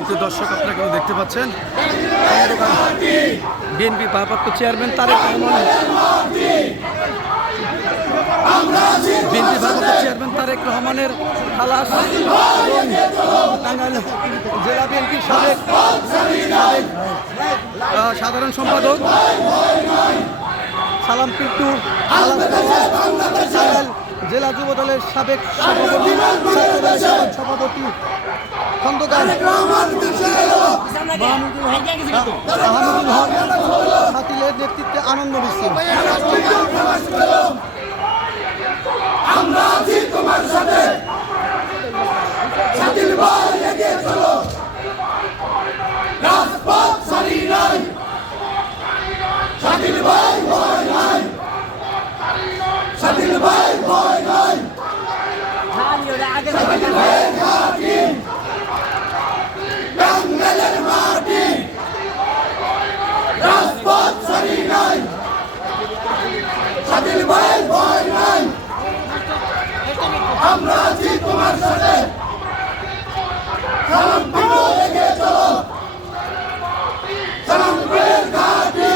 সুপ্রিয় দর্শক, আপনারা কিন্তু দেখতে পাচ্ছেন বিএনপি ভারপ্রাপ্ত চেয়ারম্যান তারেক রহমান, বিএনপি ভারপ্রাপ্ত চেয়ারম্যান তারেক রহমানের খালাস জেলা বিএনপির সাবেক সাধারণ সম্পাদক সালাম টাঙ্গাইল জেলা যুব দলের সাবেক সভাপতি সভাপতি খন্দকার। হক নেতৃত্বে আনন্দ মিছিল। তোমার সাথে। সালাম ফিরো এগিয়ে চলো। সালাম ফিরের ঘাটি